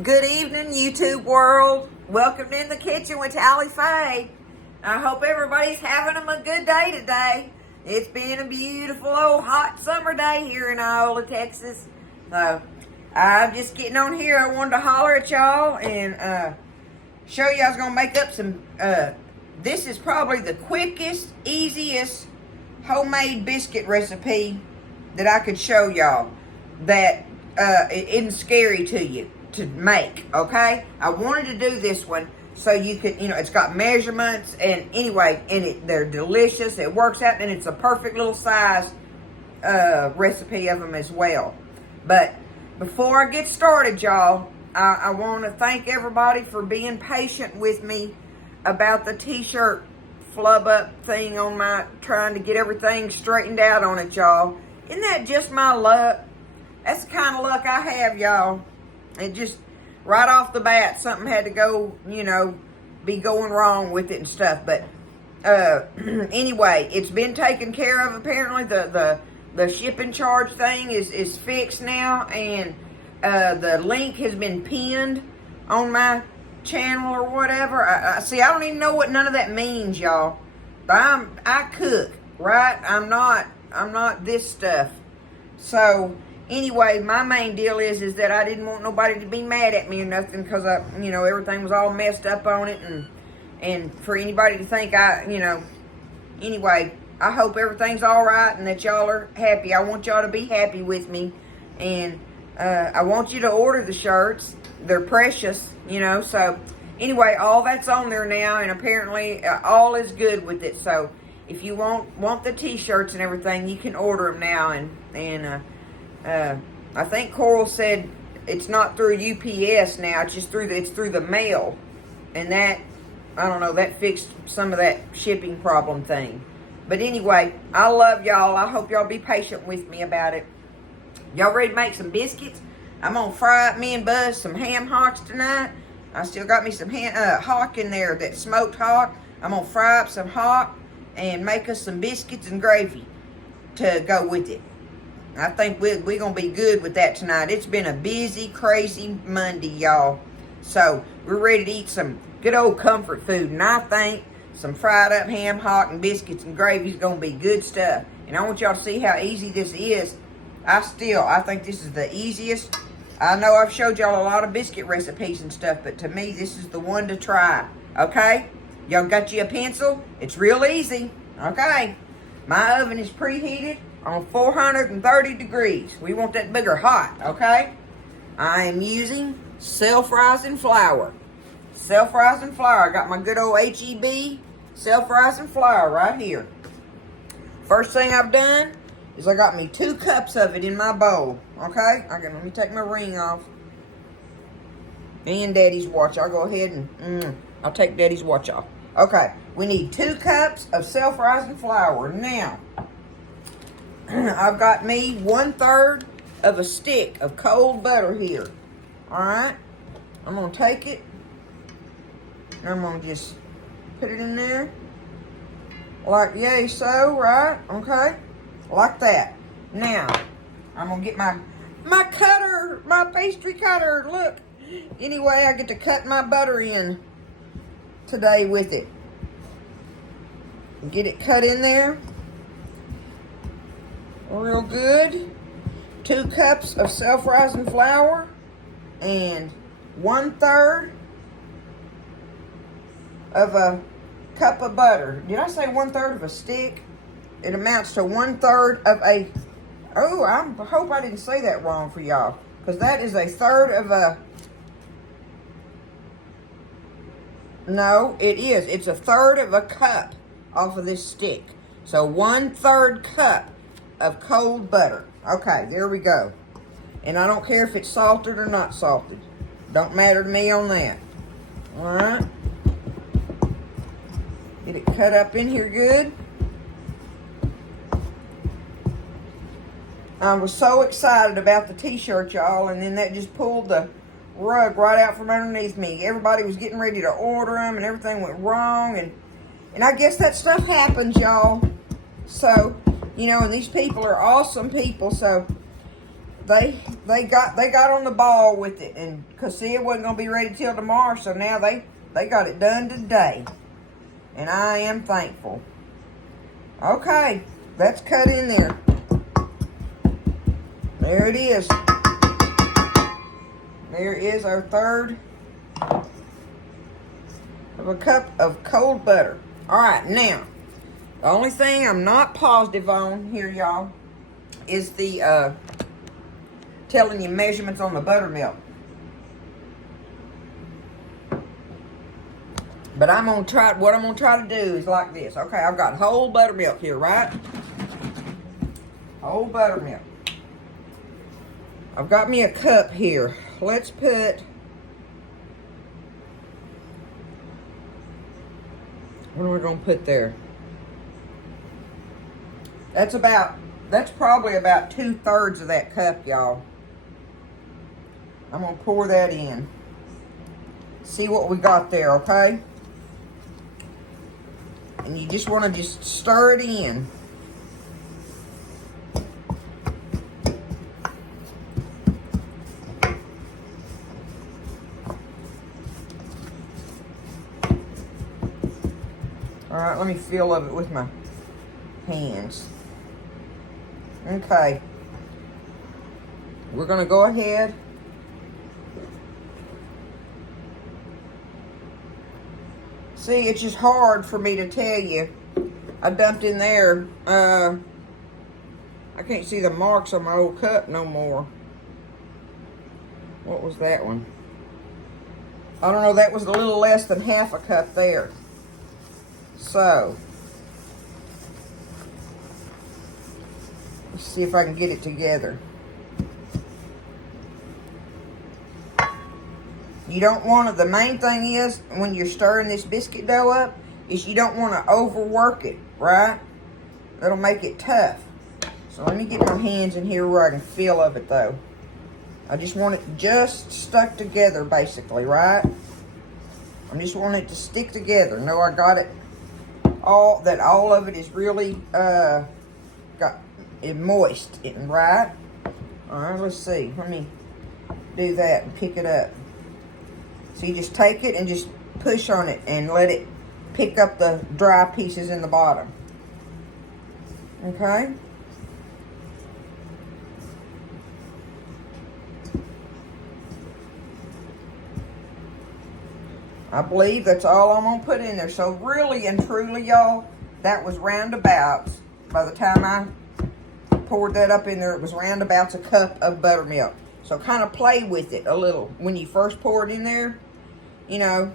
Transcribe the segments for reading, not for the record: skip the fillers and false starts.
Good evening, YouTube world. Welcome in the kitchen with Tally Faye. I hope everybody's having them a good day today. It's been a beautiful old hot summer day here in Iola, Texas. So I'm just getting on here. I wanted to holler at y'all and show you I was gonna make up some. This is probably the quickest, easiest homemade biscuit recipe that I could show y'all that it isn't scary to you to make. Okay, I wanted to do this one so you could, it's got measurements, and anyway, and they're delicious. It works out, and it's a perfect little size recipe of them as well. But before I get started, y'all, I want to thank everybody for being patient with me about the t-shirt flub up thing on my, trying to get everything straightened out on it, y'all. Isn't that just my luck? That's the kind of luck I have, y'all. It just, right off the bat, something had to go, be going wrong with it and stuff. But anyway, it's been taken care of. Apparently, the shipping charge thing is fixed now, and the link has been pinned on my channel or whatever. I see. I don't even know what none of that means, y'all. But I cook, right? I'm not this stuff. So anyway, my main deal is that I didn't want nobody to be mad at me or nothing, because everything was all messed up on it, and for anybody to think anyway, I hope everything's all right and that y'all are happy. I want y'all to be happy with me, and I want you to order the shirts. They're precious, so anyway, all that's on there now, and apparently all is good with it. So if you want the t-shirts and everything, you can order them now, and I think Coral said it's not through UPS now, it's just through the mail, and that, I don't know, that fixed some of that shipping problem thing. But anyway, I love y'all. I hope y'all be patient with me about it. Y'all ready to make some biscuits? I'm gonna fry up me and Buzz some ham hocks tonight. I still got me some hock in there, that smoked hock. I'm gonna fry up some hock and make us some biscuits and gravy to go with it. I think we're going to be good with that tonight. It's been a busy, crazy Monday, y'all. So we're ready to eat some good old comfort food. And I think some fried up ham hock and biscuits and gravy is going to be good stuff. And I want y'all to see how easy this is. I think this is the easiest. I know I've showed y'all a lot of biscuit recipes and stuff, but to me, this is the one to try. Okay? Y'all got you a pencil? It's real easy. Okay. My oven is preheated on 430 degrees. We want that bigger hot, okay? I am using self-rising flour. Self-rising flour. I got my good old HEB self-rising flour right here. First thing I've done is I got me 2 cups of it in my bowl, okay? Let me take my ring off. And Daddy's watch. I'll go ahead and, I'll take Daddy's watch off. Okay, we need 2 cups of self-rising flour. Now, I've got me 1/3 of a stick of cold butter here. Alright, I'm going to take it, and I'm going to just put it in there, like yay so, right? Okay, like that. Now, I'm going to get my cutter, my pastry cutter, look. Anyway, I get to cut my butter in today with it. Get it cut in there real good. 2 cups of self-rising flour and 1/3 of a cup of butter. Did I say 1/3 of a stick? It amounts to 1/3 of a, I hope I didn't say that wrong for y'all, because that is 1/3 of a, no, it is. It's 1/3 of a cup off of this stick. So 1/3 cup of cold butter. Okay, there we go. And I don't care if it's salted or not salted. Don't matter to me on that. Alright. Get it cut up in here good. I was so excited about the t-shirt, y'all, and then that just pulled the rug right out from underneath me. Everybody was getting ready to order them, and everything went wrong, and I guess that stuff happens, y'all. So, and these people are awesome people, so they got on the ball with it, and cause see, it wasn't gonna be ready till tomorrow, so now they got it done today, and I am thankful. Okay, that's cut in there. There it is. There is our third of a cup of cold butter. All right, now the only thing I'm not positive on here, y'all, is the telling you measurements on the buttermilk. But what I'm gonna try to do is like this. Okay, I've got whole buttermilk here, right? Whole buttermilk. I've got me a cup here. Let's put, what are we gonna put there? That's probably about 2/3 of that cup, y'all. I'm gonna pour that in. See what we got there, okay? And you just want to just stir it in. All right, let me feel of it with my hands. Okay. We're going to go ahead. See, it's just hard for me to tell you. I dumped in there. I can't see the marks on my old cup no more. What was that one? I don't know. That was a little less than half a cup there. So, let's see if I can get it together. You don't want to, the main thing is, when you're stirring this biscuit dough up, is you don't want to overwork it, right? That'll make it tough. So let me get my hands in here where I can feel of it though. I just want it just stuck together basically, right? I just want it to stick together. No, I got it all of it is really got it moist, right? All right, let's see. Let me do that and pick it up. So you just take it and just push on it and let it pick up the dry pieces in the bottom. Okay? I believe that's all I'm going to put in there. So really and truly, y'all, that was roundabouts. By the time I poured that up in there, it was roundabouts a cup of buttermilk. So kind of play with it a little when you first pour it in there, you know,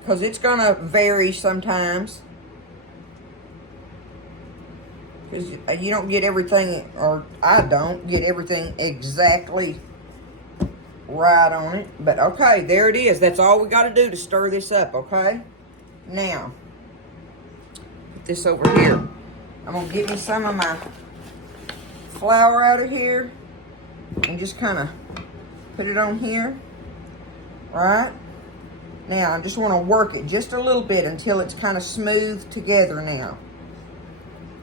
because it's going to vary sometimes. Because you don't get everything, or I don't get everything exactly right on it. But okay, there it is. That's all we got to do to stir this up, okay? Now, put this over here. I'm going to get me some of my flour out of here and just kind of put it on here. Right? Now, I just want to work it just a little bit until it's kind of smooth together now.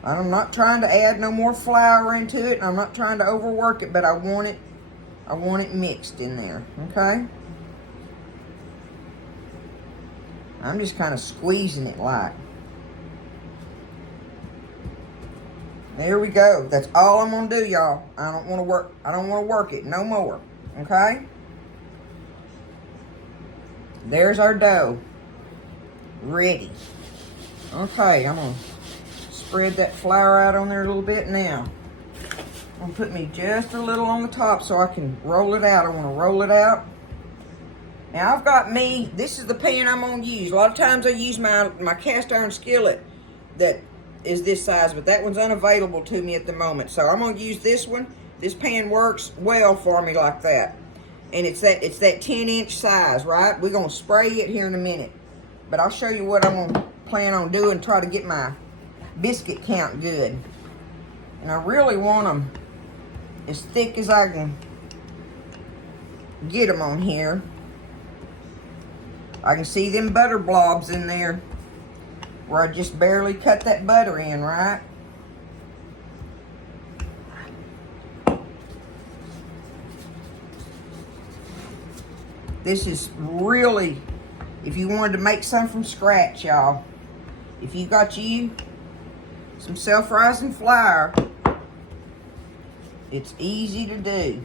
I'm not trying to add no more flour into it, and I'm not trying to overwork it, but I want it mixed in there, okay? I'm just kind of squeezing it like. There we go. That's all I'm gonna do, y'all. I don't want to work it no more. Okay? There's our dough. Ready. Okay, I'm gonna spread that flour out on there a little bit now. I'm gonna put me just a little on the top so I can roll it out. I want to roll it out. Now I've got me, this is the pan I'm gonna use. A lot of times I use my cast iron skillet that is this size, but that one's unavailable to me at the moment. So I'm gonna use this one. This pan works well for me like that. And it's that 10-inch size, right? We're gonna spray it here in a minute. But I'll show you what I'm gonna plan on doing, try to get my biscuit count good. And I really want them as thick as I can get them on here. I can see them butter blobs in there where I just barely cut that butter in, right? This is really, if you wanted to make some from scratch, y'all, if you got you some self-rising flour, it's easy to do.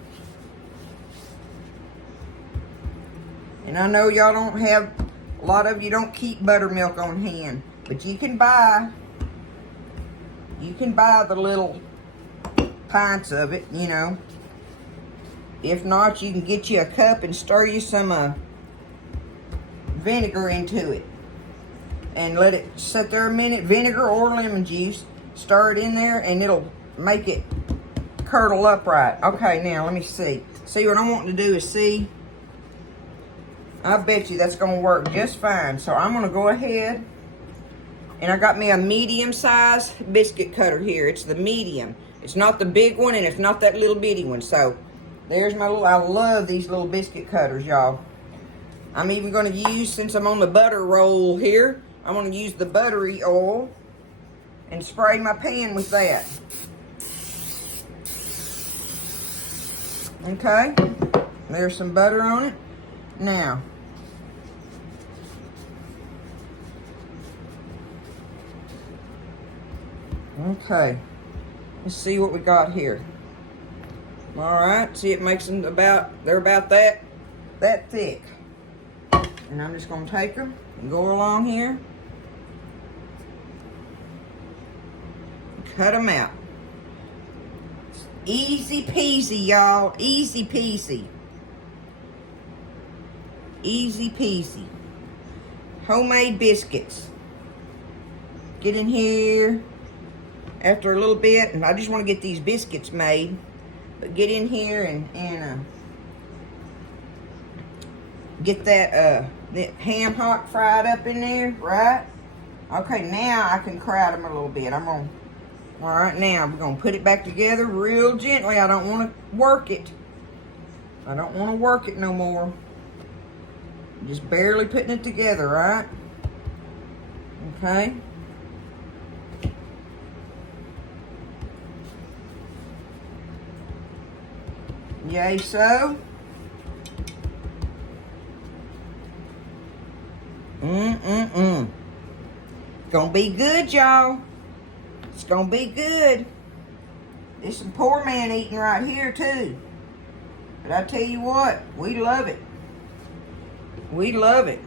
And I know y'all don't have, a lot of you don't keep buttermilk on hand, but you can buy the little pints of it, you know. If not, you can get you a cup and stir you some vinegar into it. And let it sit there a minute, vinegar or lemon juice. Stir it in there and it'll make it curdle up right. Okay, now let me see. See, what I'm wanting to do is see. I bet you that's going to work just fine. So I'm going to go ahead. And I got me a medium-sized biscuit cutter here. It's the medium. It's not the big one and it's not that little bitty one. So there's my little, I love these little biscuit cutters, y'all. I'm even going to use, since I'm on the butter roll here, I'm going to use the buttery oil and spray my pan with that. Okay, there's some butter on it. Now, okay, let's see what we got here. All right, see, it makes them they're about that thick. And I'm just gonna take them and go along here. Cut them out. Easy peasy, y'all. Easy peasy. Easy peasy. Homemade biscuits. Get in here after a little bit, and I just want to get these biscuits made. But get in here and get that ham hock fried up in there, right? Okay, now I can crowd them a little bit. All right, now we're gonna put it back together real gently. I don't want to work it. I don't want to work it no more. Just barely putting it together, right? Okay. Yay, so. Gonna be good, y'all. It's gonna be good. There's some poor man eating right here too. But I tell you what, we love it. We love it.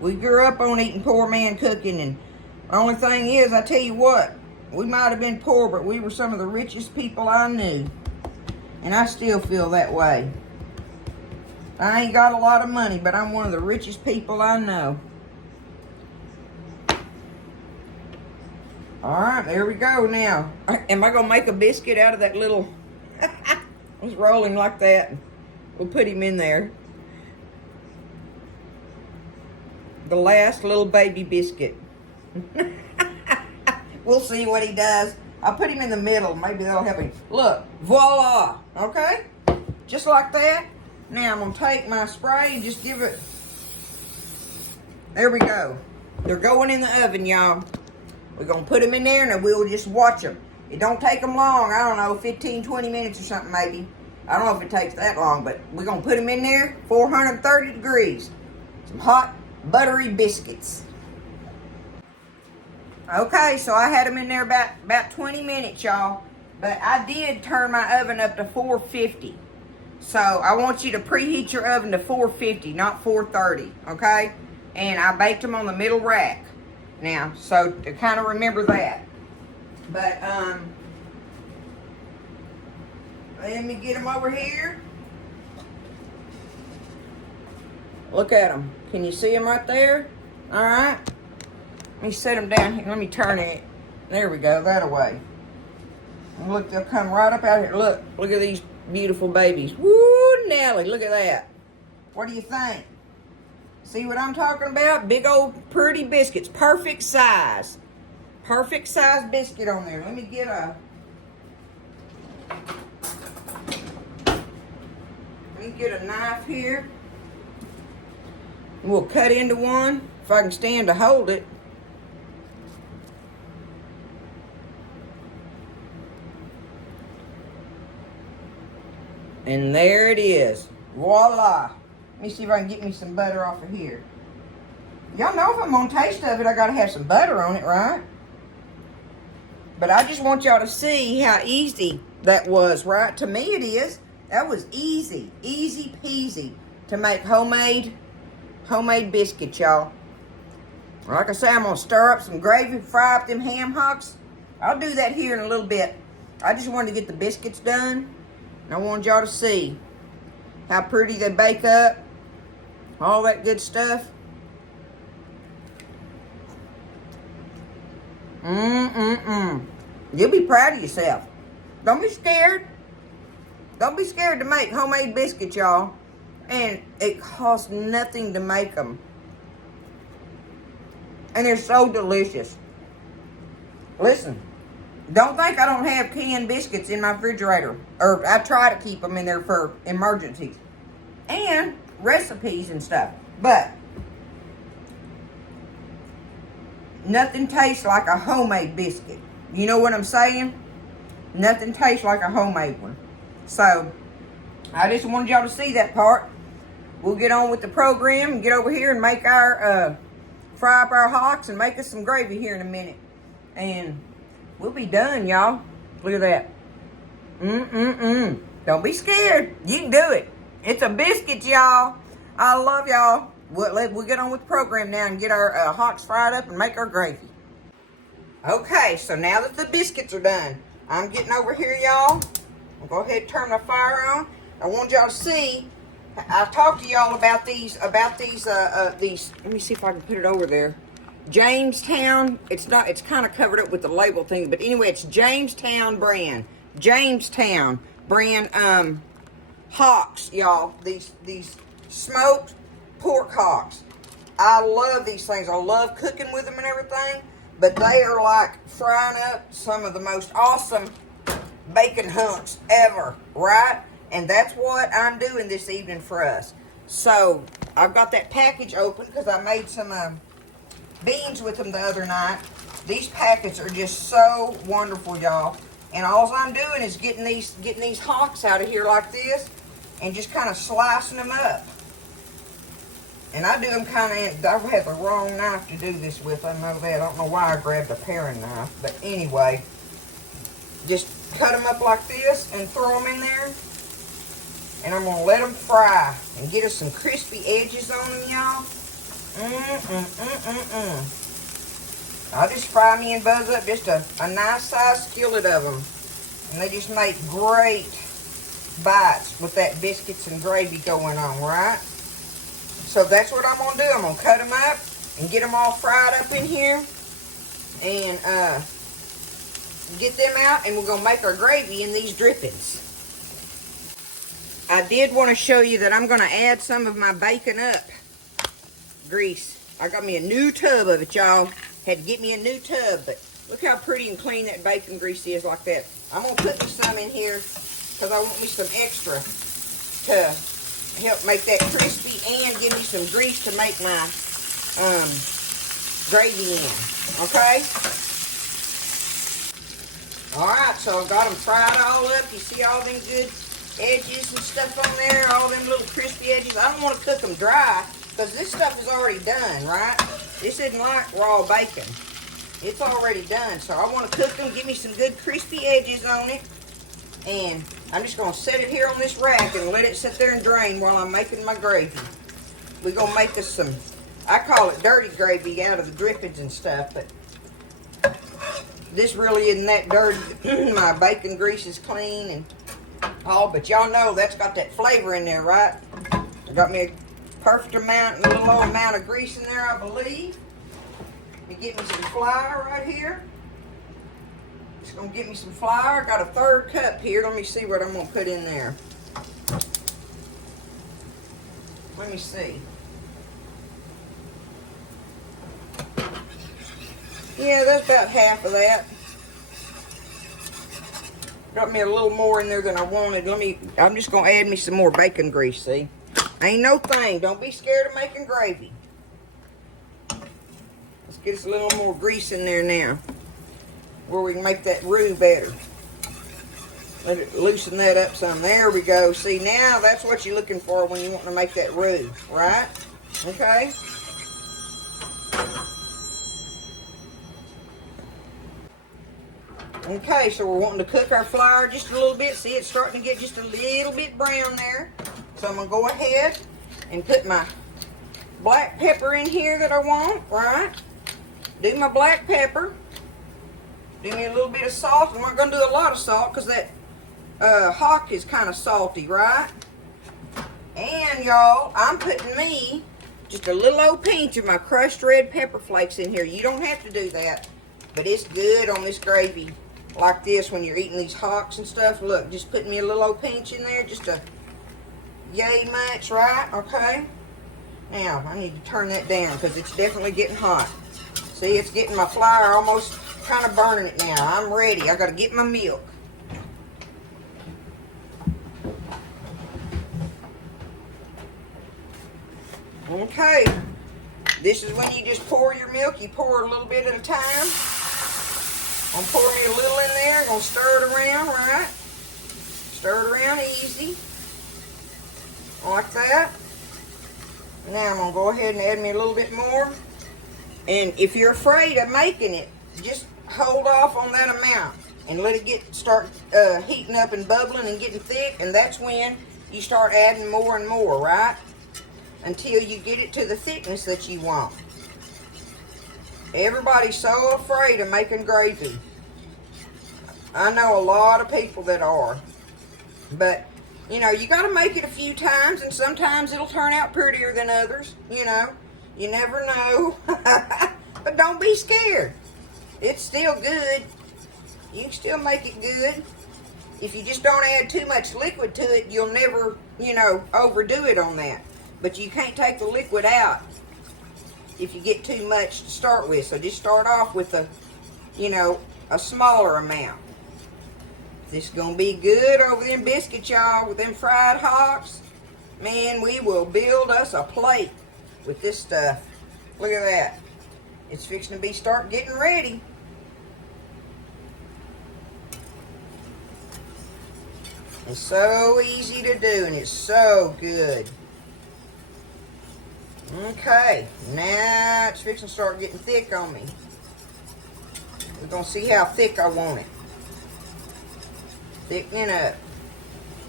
We grew up on eating poor man cooking, and the only thing is, I tell you what, we might have been poor, but we were some of the richest people I knew. And I still feel that way. I ain't got a lot of money, but I'm one of the richest people I know. All right, there we go now. Am I going to make a biscuit out of that little... I was rolling like that. We'll put him in there. The last little baby biscuit. We'll see what he does. I'll put him in the middle. Maybe that'll help him. Look, voila. Okay? Just like that. Now I'm going to take my spray and just give it... There we go. They're going in the oven, y'all. We're going to put them in there and we'll just watch them. It don't take them long. I don't know, 15, 20 minutes or something maybe. I don't know if it takes that long, but we're going to put them in there, 430 degrees. Some hot, buttery biscuits. Okay, so I had them in there about 20 minutes, y'all. But I did turn my oven up to 450. So I want you to preheat your oven to 450, not 430, okay? And I baked them on the middle rack. Now, so to kind of remember that. But, let me get them over here. Look at them. Can you see them right there? All right. Let me set them down here. Let me turn it. There we go, that away. And look, they'll come right up out here. Look at these beautiful babies. Woo, Nelly, look at that. What do you think? See what I'm talking about? Big old pretty biscuits. Perfect size. Perfect size biscuit on there. Let me get a knife here. We'll cut into one if I can stand to hold it. And there it is. Voila. Let me see if I can get me some butter off of here. Y'all know if I'm gonna taste of it, I gotta have some butter on it, right? But I just want y'all to see how easy that was, right? To me it is. That was easy. Easy peasy to make homemade biscuits, y'all. Like I say, I'm gonna stir up some gravy, fry up them ham hocks. I'll do that here in a little bit. I just wanted to get the biscuits done. And I wanted y'all to see how pretty they bake up. All that good stuff. You'll be proud of yourself. Don't be scared. Don't be scared to make homemade biscuits, y'all. And it costs nothing to make them. And they're so delicious. Listen, don't think I don't have canned biscuits in my refrigerator. Or I try to keep them in there for emergencies. And recipes and stuff. But nothing tastes like a homemade biscuit. You know what I'm saying? Nothing tastes like a homemade one. So, I just wanted y'all to see that part. We'll get on with the program and get over here and make our, fry up our hocks and make us some gravy here in a minute. And we'll be done, y'all. Look at that. Don't be scared. You can do it. It's a biscuit, y'all. I love y'all. We'll get on with the program now and get our hocks fried up and make our gravy. Okay, so now that the biscuits are done, I'm getting over here, y'all. I'll go ahead and turn my fire on. I want y'all to see. I talked to y'all about these, let me see if I can put it over there. Jamestown, it's kind of covered up with the label thing, but anyway, it's Jamestown brand hocks, y'all. These smoked pork hocks. I love these things. I love cooking with them and everything, but they are like frying up some of the most awesome bacon hunks ever, right? And that's what I'm doing this evening for us. So, I've got that package open because I made some beans with them the other night. These packets are just so wonderful, y'all. And all I'm doing is getting these hocks out of here like this and just kind of slicing them up. And I do them kind of, I had the wrong knife to do this with. I know that. I don't know why I grabbed a paring knife. But anyway, just cut them up like this and throw them in there. And I'm going to let them fry and get us some crispy edges on them, y'all. I'll just fry me and buzz up just a nice size skillet of them. And they just make great bites with that biscuits and gravy going on, right? So that's what I'm going to do. I'm going to cut them up and get them all fried up in here. And get them out, and we're going to make our gravy in these drippings. I did want to show you that I'm going to add some of my bacon up grease. I got me a new tub of it, y'all. Had to get me a new tub, but look how pretty and clean that bacon grease is like that. I'm going to put me some in here because I want me some extra to help make that crispy and give me some grease to make my gravy in, okay? Alright, so I've got them fried all up. You see all them good edges and stuff on there, all them little crispy edges. I don't want to cook them dry because this stuff is already done, right? This isn't like raw bacon. It's already done, so I want to cook them, give me some good crispy edges on it. And I'm just going to set it here on this rack and let it sit there and drain while I'm making my gravy. We're going to make us some, I call it dirty gravy out of the drippings and stuff, but this really isn't that dirty. My bacon grease is clean and all, but y'all know that's got that flavor in there, right? I got me a perfect amount, a little old amount of grease in there, I believe. Let me get me some flour right here. Just gonna get me some flour. Got a 1/3 cup here. Let me see what I'm gonna put in there. Let me see. Yeah, that's about half of that. Got me a little more in there than I wanted. I'm just gonna add me some more bacon grease, see? Ain't no thing. Don't be scared of making gravy. Let's get us a little more grease in there now, where we can make that roux better. Let it loosen that up some. There we go. See, now that's what you're looking for when you want to make that roux, right? Okay. Okay, so we're wanting to cook our flour just a little bit. See, it's starting to get just a little bit brown there. So I'm going to go ahead and put my black pepper in here that I want, right? Do my black pepper. Do me a little bit of salt. I'm not going to do a lot of salt because that hock is kind of salty, right? And y'all, I'm putting me just a little old pinch of my crushed red pepper flakes in here. You don't have to do that, but it's good on this gravy like this when you're eating these hocks and stuff. Look, just putting me a little old pinch in there, just a yay much, right? Okay. Now, I need to turn that down because it's definitely getting hot. See, it's getting my flour almost kind of burning it now. I'm ready. I got to get my milk. Okay. This is when you just pour your milk. You pour a little bit at a time. I'm going to pour me a little in there. I'm going to stir it around, right? Stir it around easy. Like that. Now I'm going to go ahead and add me a little bit more. And if you're afraid of making it, just hold off on that amount and let it start heating up and bubbling and getting thick. And that's when you start adding more and more, right? Until you get it to the thickness that you want. Everybody's so afraid of making gravy. I know a lot of people that are. But, you know, you got to make it a few times, and sometimes it'll turn out prettier than others, you know. You never know. But don't be scared. It's still good. You can still make it good. If you just don't add too much liquid to it, you'll never, you know, overdo it on that. But you can't take the liquid out if you get too much to start with. So just start off with a, you know, a smaller amount. This is going to be good over them biscuits, y'all, with them fried hocks. Man, we will build us a plate with this stuff. Look at that. It's fixing to start getting ready. It's so easy to do, and it's so good. Okay, now it's fixing to start getting thick on me. We're going to see how thick I want it. Thickening up.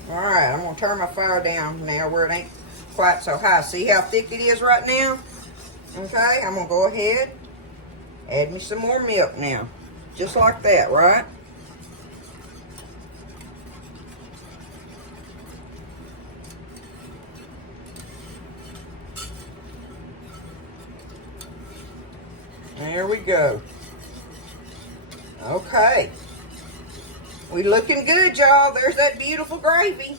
Alright, I'm going to turn my fire down now where it ain't quite so high. See how thick it is right now? Okay, I'm going to go ahead, add me some more milk now. Just like that, right? There we go. Okay. We looking good, y'all. There's that beautiful gravy.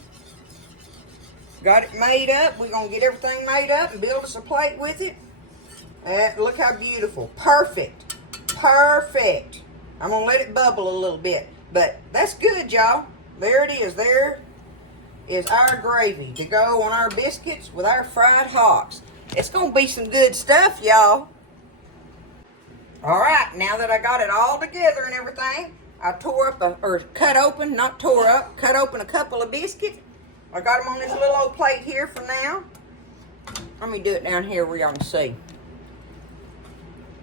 Got it made up. We're going to get everything made up and build us a plate with it. Look how beautiful. Perfect. Perfect. I'm going to let it bubble a little bit. But that's good, y'all. There it is. There is our gravy to go on our biscuits with our fried hocks. It's going to be some good stuff, y'all. Alright, now that I got it all together and everything, I cut open a couple of biscuits. I got them on this little old plate here for now. Let me do it down here where y'all can see.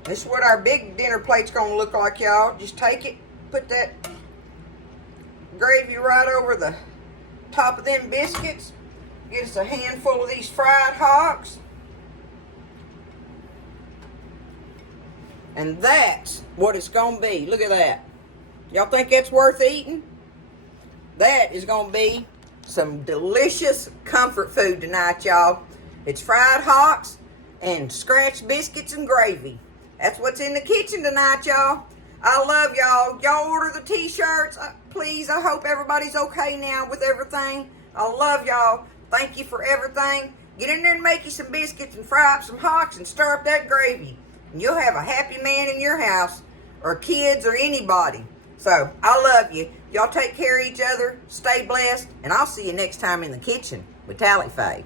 This is what our big dinner plate's going to look like, y'all. Just take it, put that gravy right over the top of them biscuits. Get us a handful of these fried hocks. And that's what it's going to be. Look at that. Y'all think that's worth eating? That is going to be some delicious comfort food tonight, y'all. It's fried hocks and scratch biscuits and gravy. That's what's in the kitchen tonight, y'all. I love y'all. Y'all order the t-shirts. Please, I hope everybody's okay now with everything. I love y'all. Thank you for everything. Get in there and make you some biscuits and fry up some hocks and stir up that gravy. And you'll have a happy man in your house, or kids, or anybody. So, I love you. Y'all take care of each other. Stay blessed. And I'll see you next time in the kitchen with Tally Faye.